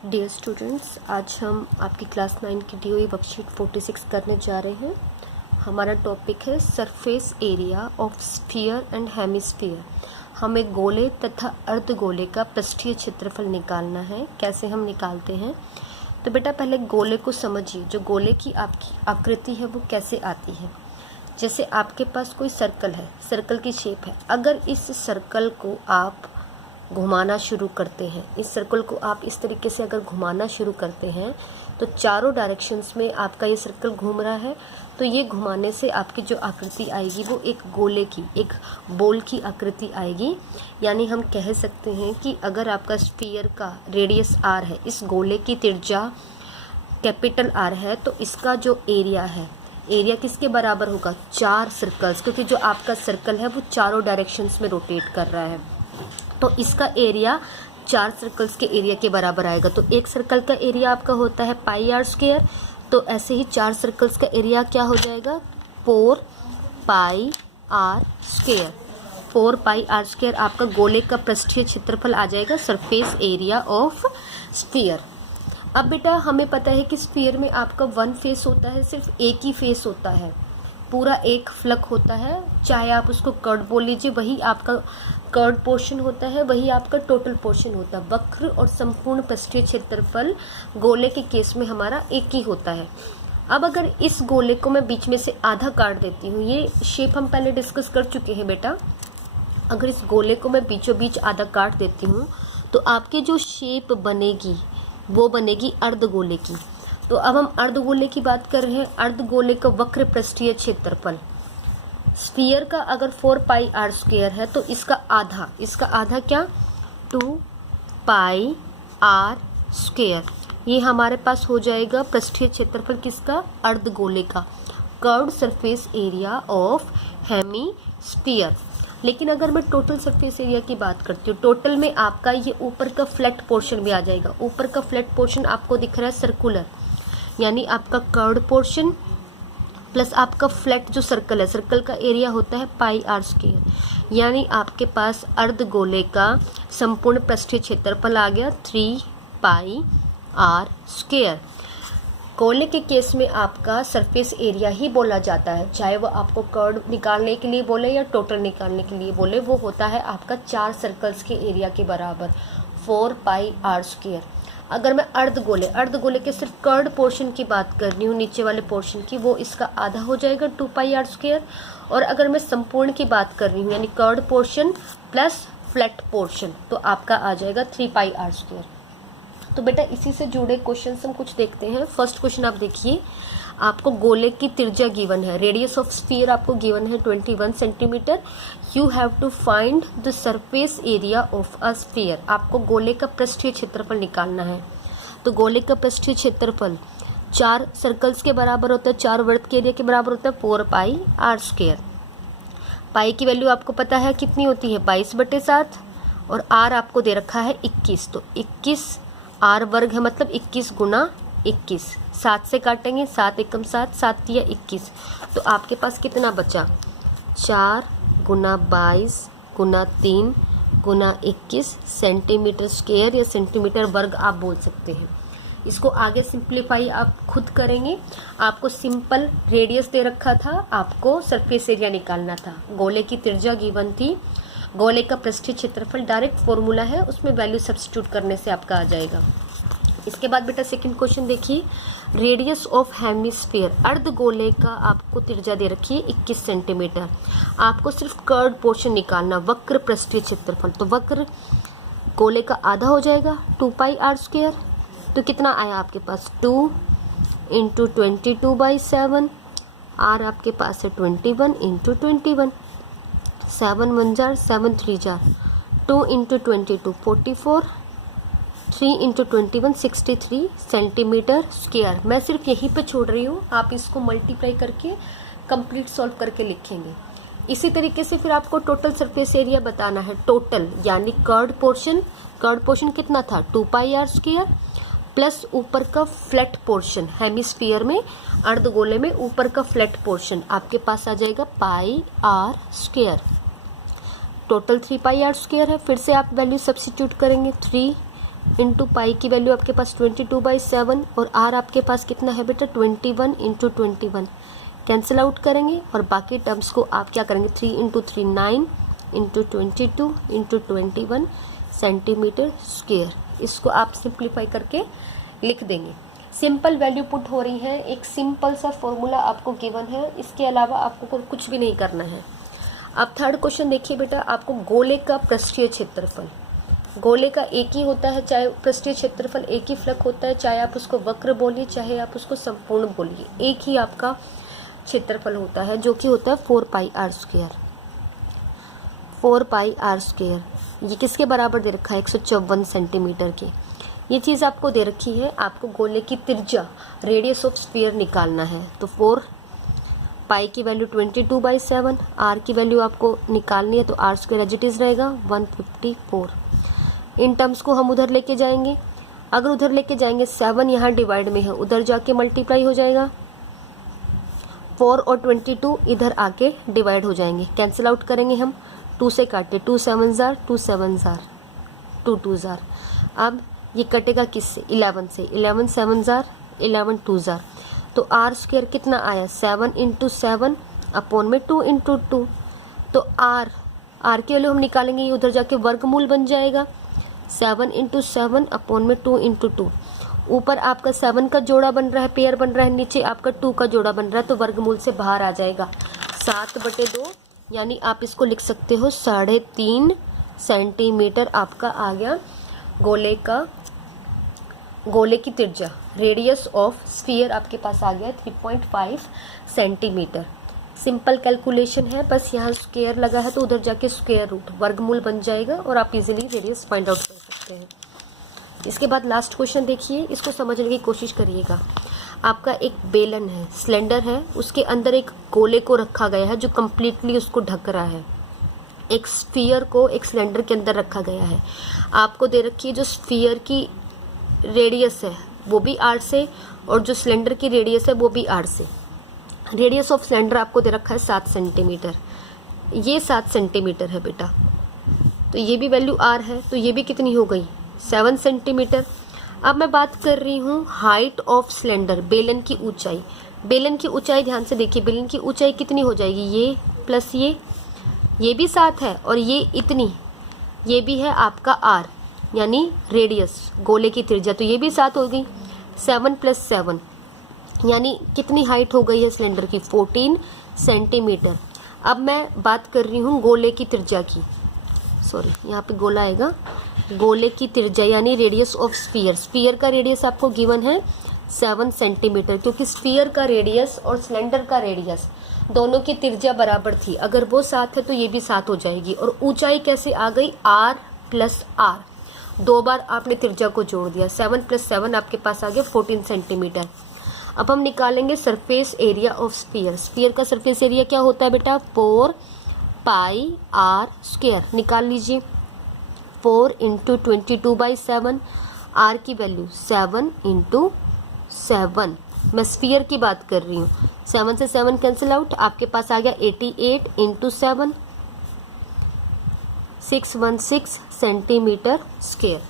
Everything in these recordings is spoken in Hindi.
डियर स्टूडेंट्स, आज हम आपकी क्लास 9 की डी वर्कशीट 46 करने जा रहे हैं। हमारा टॉपिक है surface area of sphere and hemisphere. हमें गोले तथा अर्धगोले का पृष्ठीय क्षेत्रफल निकालना है। कैसे हम निकालते हैं? तो बेटा पहले गोले को समझिए। जो गोले की आपकी आकृति है वो कैसे आती है। जैसे आपके पास कोई सर्कल है, सर्कल की शेप है। अगर इस सर्कल को आप घुमाना शुरू करते हैं, इस सर्कल को आप इस तरीके से अगर घुमाना शुरू करते हैं तो चारों डायरेक्शंस में आपका ये सर्कल घूम रहा है। तो ये घुमाने से आपकी जो आकृति आएगी वो एक गोले की, एक बॉल की आकृति आएगी। यानी हम कह सकते हैं कि अगर आपका स्फीयर का रेडियस r है, इस गोले की त्रिज्या कैपिटल R है, तो इसका जो एरिया है, एरिया किसके बराबर होगा? 4 सर्कल्स, क्योंकि जो आपका सर्कल है वो चारों डायरेक्शंस में रोटेट कर रहा है। तो इसका एरिया 4 सर्कल्स के एरिया के बराबर आएगा। तो एक सर्कल का एरिया आपका होता है पाई आर स्क्वायर। तो ऐसे ही 4 सर्कल्स का एरिया क्या हो जाएगा? 4 pi r square. 4 pi r square आपका गोले का पृष्ठीय क्षेत्रफल आ जाएगा, सरफेस एरिया ऑफ स्फीयर। अब बेटा हमें पता है कि स्फीयर में आपका वन फेस होता है, सिर्फ एक ही फेस होता है, पूरा एक फ्लक होता है। चाहे आप उसको कर्ड बोल लीजिए, वही आपका कर्ड पोर्शन होता है, वही आपका टोटल पोर्शन होता है। वक्र और संपूर्ण पृष्ठीय क्षेत्रफल गोले के केस में हमारा एक ही होता है। अब अगर इस गोले को मैं बीच में से आधा काट देती हूँ, ये शेप हम पहले डिस्कस कर चुके हैं बेटा। अगर इस गोले को मैं बीचों बीच आधा काट देती हूँ तो आपकी जो शेप बनेगी वो बनेगी अर्धगोले की। तो अब हम अर्धगोले की बात कर रहे हैं। अर्धगोले का वक्र पृष्ठीय क्षेत्रफल स्फीयर का अगर 4 पाई आर स्क्वायर है तो इसका आधा क्या? 2 पाई आर स्क्वायर। ये हमारे पास हो जाएगा पृष्ठीय क्षेत्रफल किसका? अर्धगोले का, curved surface area of hemisphere. लेकिन अगर मैं टोटल सरफेस एरिया की बात करती हूँ, टोटल में आपका ये ऊपर का फ्लैट पोर्शन भी आ जाएगा। ऊपर का फ्लैट पोर्शन आपको दिख रहा है सर्कुलर, यानी आपका कर्व्ड पोर्शन प्लस आपका फ्लैट जो सर्कल है, सर्कल का एरिया होता है पाई आर स्क्वायर। यानी आपके पास अर्धगोले का संपूर्ण पृष्ठीय क्षेत्रफल आ गया 3 पाई आर स्क्वायर। गोले के केस में आपका सरफेस एरिया ही बोला जाता है, चाहे वो आपको कर्व निकालने के लिए बोले या टोटल निकालने के लिए बोले, वो होता है आपका 4 सर्कल्स के एरिया के बराबर 4 पाई आर स्क्वायर। अगर मैं अर्धगोले के सिर्फ कर्ड पोर्शन की बात कर रही हूँ, नीचे वाले पोर्शन की, वो इसका आधा हो जाएगा 2 पाई आर स्क्वायर। और अगर मैं संपूर्ण की बात कर रही हूँ, यानी curved portion plus flat portion, तो आपका आ जाएगा 3 पाई आर स्क्वायर। तो बेटा इसी से जुड़े क्वेश्चन हम कुछ देखते हैं। फर्स्ट क्वेश्चन आप देखिए, आपको गोले की त्रिज्या गिवन है, रेडियस ऑफ स्फीयर आपको गिवन है 21 centimetre. You have to find the surface area of a sphere. आपको गोले का पृष्ठीय क्षेत्रफल निकालना है। तो गोले का पृष्ठीय क्षेत्रफल 4 सर्कल्स के बराबर होता है, 4 वृत्त के एरिया के बराबर होता है 4 पाई आर स्क्वायर। पाई की वैल्यू आपको पता है कितनी होती है? 22/7। और आर आपको दे रखा है 21। तो 21 आर वर्ग है, मतलब 21 गुना 21। 7 से काटेंगे, 7 एकम 7, 7 तिया 21। तो आपके पास कितना बचा? 4 गुना 22 गुना 3 गुना 21 सेंटीमीटर स्क्वायर या सेंटीमीटर वर्ग आप बोल सकते हैं। इसको आगे सिंप्लीफाई आप खुद करेंगे। आपको सिंपल रेडियस दे रखा था, आपको सरफेस एरिया निकालना था। गोले की त्रिज्या गिवन थी, गोले का पृष्ठीय क्षेत्रफल डायरेक्ट फॉर्मूला है, उसमें वैल्यू सब्स्टिट्यूट करने से आपका आ जाएगा। इसके बाद बेटा सेकंड क्वेश्चन देखिए, रेडियस ऑफ हेमिस्फीयर। अर्धगोले का आपको त्रिज्या दे रखी है 21 सेंटीमीटर। आपको सिर्फ कर्व्ड पोर्शन निकालना, वक्र पृष्ठीय क्षेत्रफल। तो वक्र गोले का आधा हो जाएगा 2 पाई आर स्क्वायर। तो कितना आया आपके पास? 2 इंटू 22/7। आर आपके पास है 21 into 21। 7 1 jar, 7 3 jar, 2 into 22 44, 3 into 21 63 centimetre square. मैं सिर्फ यहीं पे छोड़ रही हूँ, आप इसको मल्टीप्लाई करके कंप्लीट सॉल्व करके लिखेंगे। इसी तरीके से फिर आपको टोटल सरफेस एरिया बताना है। टोटल यानी कर्ड पोर्शन कितना था? 2 पाई आर स्क्वायर प्लस ऊपर का फ्लैट पोर्शन, हेमिस्फीयर में, अर्धगोले में ऊपर का फ्लैट पोर्शन आपके पास आ जाएगा pi r square. Total 3 pi r square है। फिर से आप वैल्यू सब्स्टिट्यूट करेंगे, 3 इंटू पाई की वैल्यू आपके पास 22/7 और आर आपके पास कितना है बेटा 21 इंटू 21 कैंसिल आउट करेंगे और बाकी टर्म्स को आप क्या करेंगे 3 into 3 9 into 22 into 21 centimetre square. इसको आप सिंप्लीफाई करके लिख देंगे। सिंपल वैल्यू पुट हो रही है, एक सिंपल सा फॉर्मूला आपको गिवन है, इसके अलावा आपको कुछ भी नहीं करना है। अब थर्ड क्वेश्चन देखिए बेटा, आपको गोले का पृष्ठीय क्षेत्रफल, गोले का एक ही होता है, चाहे पृष्ठीय क्षेत्रफल एक ही फ्लक होता है, चाहे आप उसको वक्र बोलिए चाहे आप उसको संपूर्ण बोलिए, एक ही आपका क्षेत्रफल होता है जो कि होता है 4πr²। 4πr², ये किसके बराबर दे रखा है 154 सेंटीमीटर के। ये चीज़ आपको दे रखी है, आपको गोले की त्रिज्या रेडियस ऑफ स्फीयर निकालना है। तो 4 पाई की वैल्यू 22/7, आर की वैल्यू आपको निकालनी है तो r² एज इट इज़ रहेगा 154। इन टर्म्स को हम उधर लेके जाएंगे, अगर उधर लेके जाएंगे 7 यहाँ डिवाइड में है, उधर जाके मल्टीप्लाई हो जाएगा, 4 और 22 इधर आके डिवाइड हो जाएंगे, कैंसिल आउट करेंगे हम, 2 से काटे 2 7 जार 2 7 जार 2 2 जार। अब ये कटेगा किससे 11 से, 11 7 जार 11 2 जार, तो r² कितना आया 7 इंटू 7 अपॉन में 2 इंटू 2। तो r की वैल्यू हम निकालेंगे, ये उधर जाके वर्गमूल बन जाएगा, 7 इंटू 7 अपॉन में 2 इंटू 2। ऊपर आपका 7 का जोड़ा बन रहा है, पेयर बन रहा है, नीचे आपका 2 का जोड़ा बन रहा है, तो वर्गमूल से बाहर आ जाएगा 7/2, यानी आप इसको लिख सकते हो 3.5 सेंटीमीटर आपका आ गया गोले की त्रिज्या, रेडियस ऑफ स्फीयर आपके पास आ गया 3.5 सेंटीमीटर। सिंपल कैलकुलेशन है, बस यहाँ स्क्वायर लगा है तो उधर जाके स्क्वायर रूट वर्गमूल बन जाएगा और आप इजीली रेडियस फाइंड आउट कर सकते हैं। इसके बाद लास्ट क्वेश्चन देखिए, इसको समझने की कोशिश करिएगा। आपका एक बेलन है, सिलेंडर है, उसके अंदर एक गोले को रखा गया है जो कम्प्लीटली उसको ढक रहा है। एक स्फीयर को एक सिलेंडर के अंदर रखा गया है, आपको दे रखी है जो स्फीयर की रेडियस है वो भी r से और जो सिलेंडर की रेडियस है वो भी r से। रेडियस ऑफ सिलेंडर आपको दे रखा है 7 सेंटीमीटर, ये 7 सेंटीमीटर है बेटा, तो ये भी वैल्यू r है, तो ये भी कितनी हो गई 7 सेंटीमीटर। अब मैं बात कर रही हूँ हाइट ऑफ सिलेंडर, बेलन की ऊंचाई। बेलन की ऊंचाई ध्यान से देखिए, बेलन की ऊंचाई कितनी हो जाएगी, ये प्लस ये भी 7 है और ये इतनी, ये भी है आपका r यानी रेडियस गोले की त्रिज्या, तो ये भी 7 हो गई, 7 + 7 यानी कितनी हाइट हो गई है सिलेंडर की 14 सेंटीमीटर। अब मैं बात कर रही हूँ गोले की त्रिज्या की, सॉरी यहाँ पे गोला आएगा, गोले की त्रिज्या यानी रेडियस ऑफ स्फीयर। स्फीयर का रेडियस आपको गिवन है 7 सेंटीमीटर, क्योंकि स्फीयर का रेडियस और सिलेंडर का रेडियस दोनों की त्रिज्या बराबर थी, अगर वो 7 है तो ये भी 7 हो जाएगी। और ऊंचाई कैसे आ गई r + r, 2 बार आपने त्रिज्या को जोड़ दिया, 7 + 7 आपके पास आ गया 14 सेंटीमीटर। अब हम निकालेंगे surface area of sphere. Sphere का सरफेस एरिया क्या होता है बेटा 4πr², निकाल लीजिए, 4 इंटू 22/7, r की वैल्यू 7 इंटू 7, मैं स्फीयर की बात कर रही हूँ, 7 से 7 कैंसिल आउट, आपके पास आ गया 88 इंटू 7, 616 सेंटीमीटर स्क्वायर।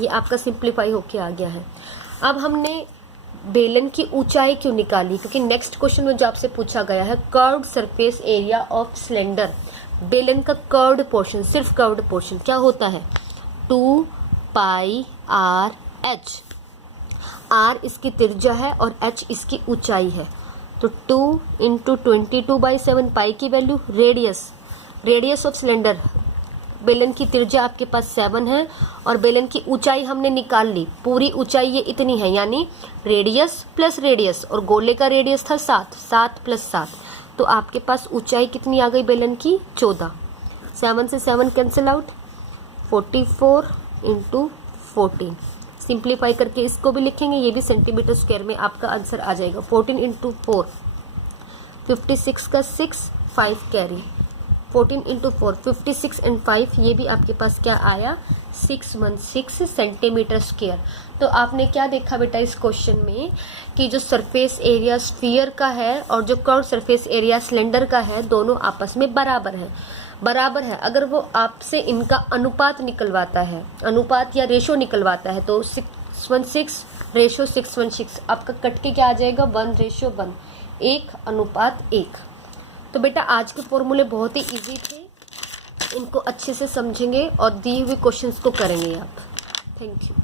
ये आपका सिंप्लीफाई होके आ गया है। अब हमने बेलन की ऊंचाई क्यों निकाली, क्योंकि नेक्स्ट क्वेश्चन में जो आपसे पूछा गया है curved surface area of cylinder, बेलन का कर्व्ड पोर्शन, सिर्फ कर्व्ड पोर्शन क्या होता है 2πr/h, r इसकी त्रिज्या है और h इसकी ऊंचाई है, तो 2 इंटू 22/7, पाई की वैल्यू, रेडियस ऑफ सिलेंडर, बेलन की त्रिज्या आपके पास 7 है और बेलन की ऊंचाई हमने निकाल ली, पूरी ऊंचाई ये इतनी है, यानी रेडियस प्लस रेडियस, और गोले का रेडियस था 7, 7 + 7, तो आपके पास ऊंचाई कितनी आ गई बेलन की 14, 7 से 7 कैंसिल आउट, 44 इंटू 14, सिंप्लीफाई करके इसको भी लिखेंगे, ये भी सेंटीमीटर स्क्वायर में आपका आंसर आ जाएगा। 14 इंटू 4 56 का 6, 5 कैरी, 14 इंटू 4 56 एंड 5, ये भी आपके पास क्या आया 616 सेंटीमीटर स्क्वायर। तो आपने क्या देखा बेटा इस क्वेश्चन में कि जो सरफेस एरिया स्फीयर का है और जो कर्व सरफेस एरिया सिलेंडर का है दोनों आपस में बराबर है। बराबर है, अगर वो आपसे इनका अनुपात निकलवाता है, अनुपात या रेशो निकलवाता है, तो 616 रेशो 616 आपका कट के क्या आ जाएगा, 1:1, 1:1। तो बेटा आज के फॉर्मूले बहुत ही इजी थे, इनको अच्छे से समझेंगे और दिए हुए क्वेश्चंस को करेंगे आप। Thank you.